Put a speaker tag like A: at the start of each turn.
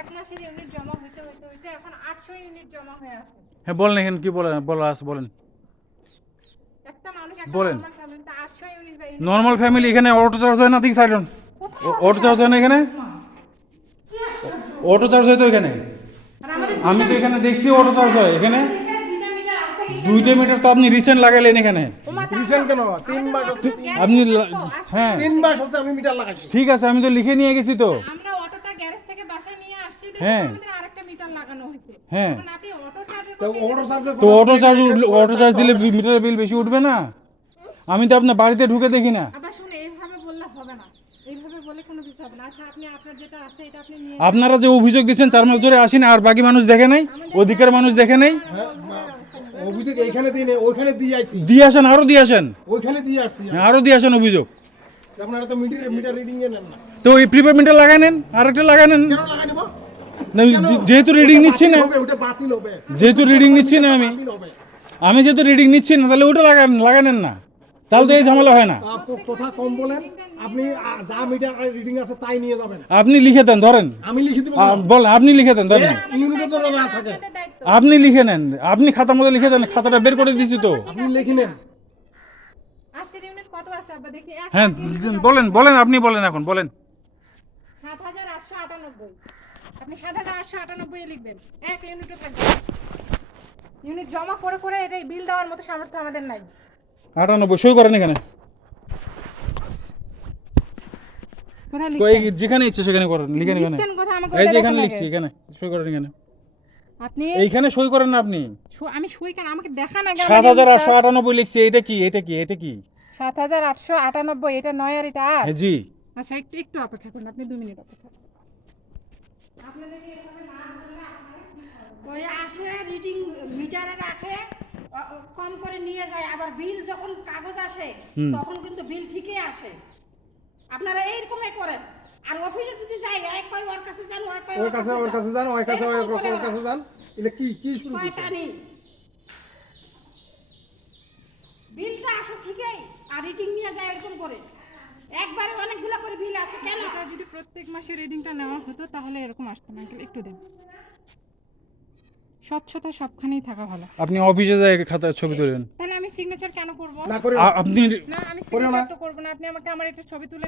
A: এক মাসের ইউনিট জমা হইতে হইতে হইতে এখন আটশো ইউনিট জমা হয়ে আছে।
B: হ্যাঁ বলেন এখানে কি বলেন বলা আছে বলেন।
A: একটা মানুষ একটা
B: বলেন।
A: নরমাল ফ্যামিলিতে আটশো ইউনিট বা
B: নর্মাল ফ্যামিলি এখানে অটো চার্জ হয় না দেখি সাইড অটো চার্জ হয় না এখানে? অটো চার্জ হয় তো এখানে? আমি তো এখানে দেখছি অটো চার্জ হয় এখানে?
A: দুইটা মিটার আছে কিসের
B: দুইটা মিটার তো আপনি রিসেন্ট লাগাইলেন এখানে।
C: কেন?
B: আপনি। হ্যাঁ।
C: তিন মাস হচ্ছে আমি মিটার লাগাইছি।
B: ঠিক আছে আমি তো লিখে নিয়ে গেছি তো
A: আমরা অটোটা গ্যারেজ থেকে বাসায় নিয়ে আসছি
B: হ্যাঁ।
A: আরেকটা মিটার লাগানো হয়েছে।
B: হ্যাঁ।
A: আপনি অটো চার্জের
C: তো অটো
B: চার্জ অটো চার্জ দিলে মিটারের বিল বেশি উঠবে না? আমি তো আপনার বাড়িতে ঢুকে দেখি না।
A: আবার শুনে এইভাবে বললে হবে না। এইভাবে বলে কোনো কিছু হবে না। আচ্ছা আপনি আপনার যেটা আছে এটা আপনি নিয়ে
B: আপনারা যে অভিযোগ দিচ্ছেন চার মাস ধরে আসেন আর বাকি মানুষ দেখে নাই? ওদিকের মানুষ দেখে নাই?
C: অভিযোগ এইখানে দিয়ে নে, ওইখানে দিয়ে আইছি
B: দিয়ে আসেন আরও দিয়ে আসেন।
C: ওইখানে দিয়ে আসছি
B: আরও দিয়ে আসেন অভিযোগ।
C: আপনারা তো মিটার মিটার রিডিং এ নেন না।
B: তো এই প্রিপেড মিটার লাগাই নেন আরেকটা লাগাই নেন।
C: কেন লাগাই নিব?
B: না, যে- যেহেতু রিডিং নিচ্ছি না।
C: হবে, ওটা বাতিল হবে।
B: যেহেতু রিডিং নিচ্ছি না আমি। আমি যেহেতু রিডিং নিচ্ছি না তাহলে ওটা লাগান লাগানেন না। তাহলে তো এই ঝামেলা হয় না।
C: আপনি কথা কম বলেন। আপনি যা মিটার রিডিং আছে তাই নিয়ে যাবেন।
B: আপনি লিখে দেন ধরেন।
C: আমি লিখে দিব
B: বলেন আপনি লিখে দেন ধরেন।
C: না থাকে।
B: আপনি লিখে নেন আপনি খাতার মধ্যে লিখে দেন খাতাটা বের করে দিছি তো।
C: আপনি লিখে নেন।
A: আজকের ইউনিট কত আছে? আব্বা দেখি এক
B: হ্যাঁ বলেন বলেন আপনি বলেন এখন বলেন।
A: সাত হাজার আটশো আটানব্বই। আপনি সাত হাজার আটশো আটানব্বই লিখবেন। এক ইউনিটও থাকবে। ইউনিট জমা করে করে এটাই বিল দেওয়ার মতো সামর্থ্য আমাদের নাই।
B: আটানব্বই সই করেন এখানে।
A: কোথায়
B: তো এই যেখানে ইচ্ছে সেখানে করেন লিখে এখানে এই যে এখানে লিখছি এখানে সই করেন এখানে।
A: আপনি
B: এইখানে সই করেন না আপনি?
A: আমি সই কেন? আমাকে দেখান আগে
B: সাত হাজার আটশো আটানব্বই লিখছি এটা কি এটা কি এটা কি?
A: সাত হাজার আটশো আটানব্বই এটা নয় আর এটা
B: হ্যাঁ জি।
A: আচ্ছা একটু একটু অপেক্ষা করুন আপনি দু মিনিট অপেক্ষা?
D: ওই আসে রিডিং মিটারে রাখে কম করে নিয়ে যায়। আবার বিল যখন কাগজ আসে তখন কিন্তু বিল ঠিকই আসে। আপনারা এইরকমই করেন। আর অফিসে যদি যাই এক কয় ওর কাছে যান ওর কয়
C: ওর কাছে ওর কাছে যান ওর কাছে ওর কাছে যান। এটা কি কি শুরু
D: শয়তানি। বিলটা আসে ঠিকই আর রিডিং নিয়ে যায় এরকম করে। একবারে অনেকগুলো করে বিল আসে কেন
A: এটা যদি প্রত্যেক মাসে রিডিংটা নেওয়া হতো তাহলে এরকম আসতো না। কিন্তু একটু দেন। স্বচ্ছতা সবখানেই থাকা ভালো।
B: আপনি অফিসে যায় খাতা ছবি তুলেন।
A: তাহলে আমি সিগনেচার কেন করব?
C: না করে
B: আপনি
A: না আমি সিগনেচার তো করব না। আপনি আমাকে আমার একটা ছবি তুলে